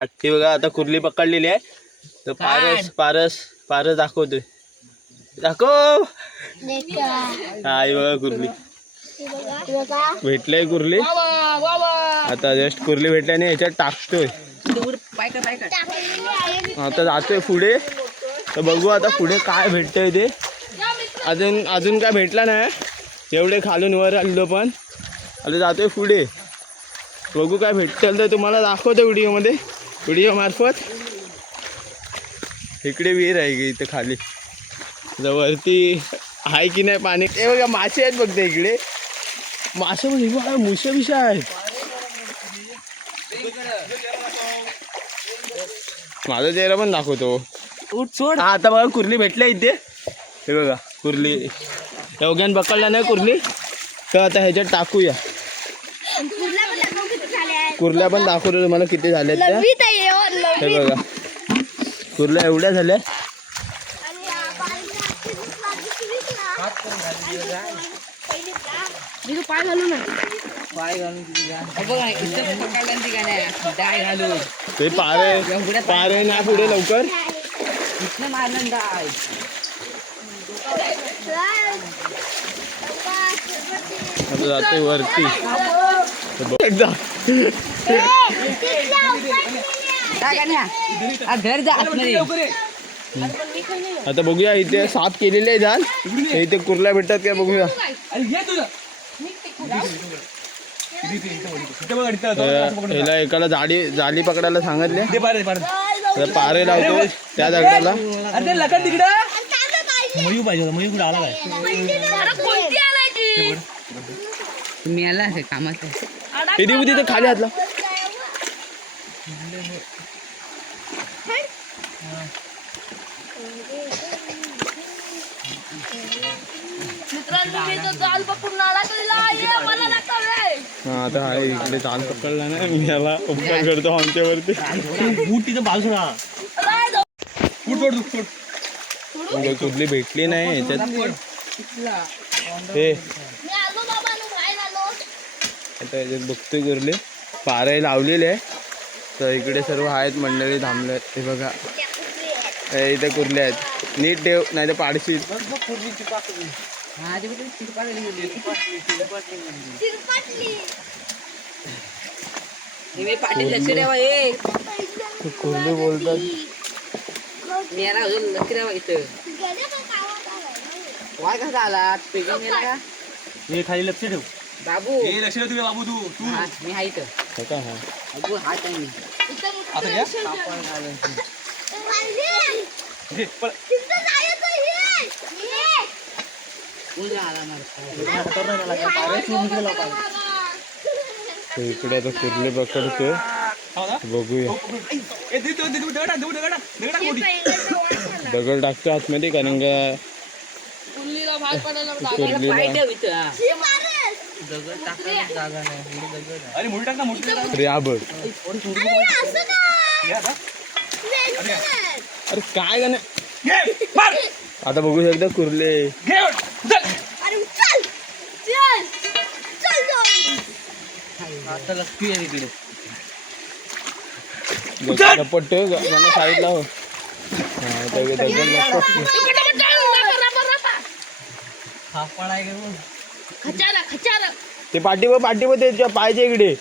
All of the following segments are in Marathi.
ती बघा आता कुर्ली पकडलेली आहे. तर पारस पारस पारस दाखवतोय. दाखव! हा ही बघा कुर्ली. भेटलंय कुर्ली. आता जस्ट कुर्ली भेटल्याने याच्यात टाकतोय. आता जातोय पुढे. तर बघू आता पुढे काय भेटतंय ते. अजून अजून काय भेटला नाही. एवढे खालून वर आलेलो पण. आता जातोय पुढे. बघू काय भेटतं तर तुम्हाला दाखवतो व्हिडिओमध्ये व्हिडिओ मार्फत. इकडे विहीर आहे की इथं खाली. वरती आहे की नाही पाणी? ते बघा मासे आहेत बघते इकडे. मासे पण बघा मुशा बिशा आहेत. माझा चेहरा पण दाखवतो. उठ सोड. हा आता बघा कुर्ली भेटल्या इथे. हे बघा कुर्ली. योग्यान पकडला नाही कुर्ली? तर आता ह्याच्यात टाकूया. कुर्ल्या पण दाखवतो तुम्हाला किती झाल्यात त्या. हे बघा. कुर्ल्या एवढ्या झाल्या? पाय घालून ती का नाही? डाय घालून. ते पारे पारे ना पुढे लवकर. इथनं मारलं डाय. जाते वरती. एकदा. घर जा आतमध्ये. आता बघूया इथे साफ केलेले आहे जाल इथे कुर्ल्या भेटतात काय बघूया. याला एकाला जाडी जाली पकडायला सांगितले. पारे लावतो त्या दगडाला मी आला आहे कामात किती बुद्धी तर खाली हातला मित्रांनो मी आला तुला ये मला लागतं हा आता हा इकडे चाल पकडला नाही मी याला उपकार करतो आमच्यावरती. म्हणजे कुठली भेटली नाही याच्यात. हे आता याच्यात बघतोय कुर्ली पारे लावलेले आहे. तर इकडे सर्व आहेत मंडळी थांबले हे बघा. इथे कुर्ले आहेत. नीट ठेव नाही तर पाडशी हा लक्ष कुर्ली बोलतात. लक्ष द्यावा इथं वाय कसा आला का हे खाली लक्ष ठेव. बाबू. हे लक्ष बाबू तू तू. हा मी हा इथं. हो का हा बाबू मी. आता घ्या. हे, पळ. कोण आला इकडे आता कुर्ले पकडतोय थांबा. बघूया. ए, दे, दे, दे, दे, दगड टाक, दगड, दगड टाक, दगड टाक मोठी. दगड टाकतो आतमध्ये कारण का भाग पडायला कुर्लीला पाय ठेव इथं हा. दगड टाकायला जागा नाही एवढी दगड आहे. अरे मोठी टाक ना मोठी टाक. अरे हा काय गाणं घे, मार. आता बघू शकता कुर्ले घे, चल. आता लक्ष आहे पट्ट गाणं साईडला हो हा दगड दगड नको. हा पण आहे का बघ. खचारा खचारा. ते पाठीवर पाठीवर त्याच्या पायच्या इकडे.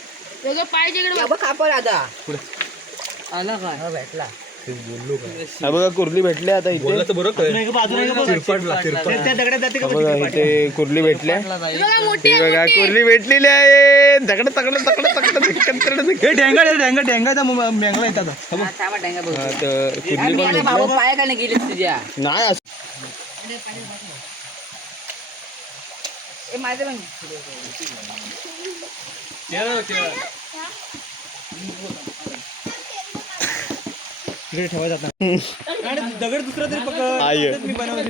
पाहिजे इकडे. या बघ कापड आता. आला काय हा भेटला. हा बघा कुर्ली भेटले आता इथे. हा बघ तिकडे इथे कुर्ली भेटल्या बघा मोठी बघा कुर्ली भेटलेली आहे. दगड तगड तगड तगड तगड हे ढेंगा ढेंगा ढेंगाचा म- मेंगला येतात कुर्ली पण भेटल्या पाया का नाही गेले तुझ्या? नाही असं ए माझं पण ते- ते- इकडे ठेवायचं आता. आणि दगड दुसरा तरी पकड. आहे. मी बनवते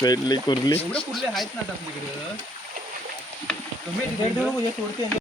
भेटली कुर्ली. एवढे कुर्ले आहेत ना आता आपल्याकडे. कमी आहे तिकडे. सोडते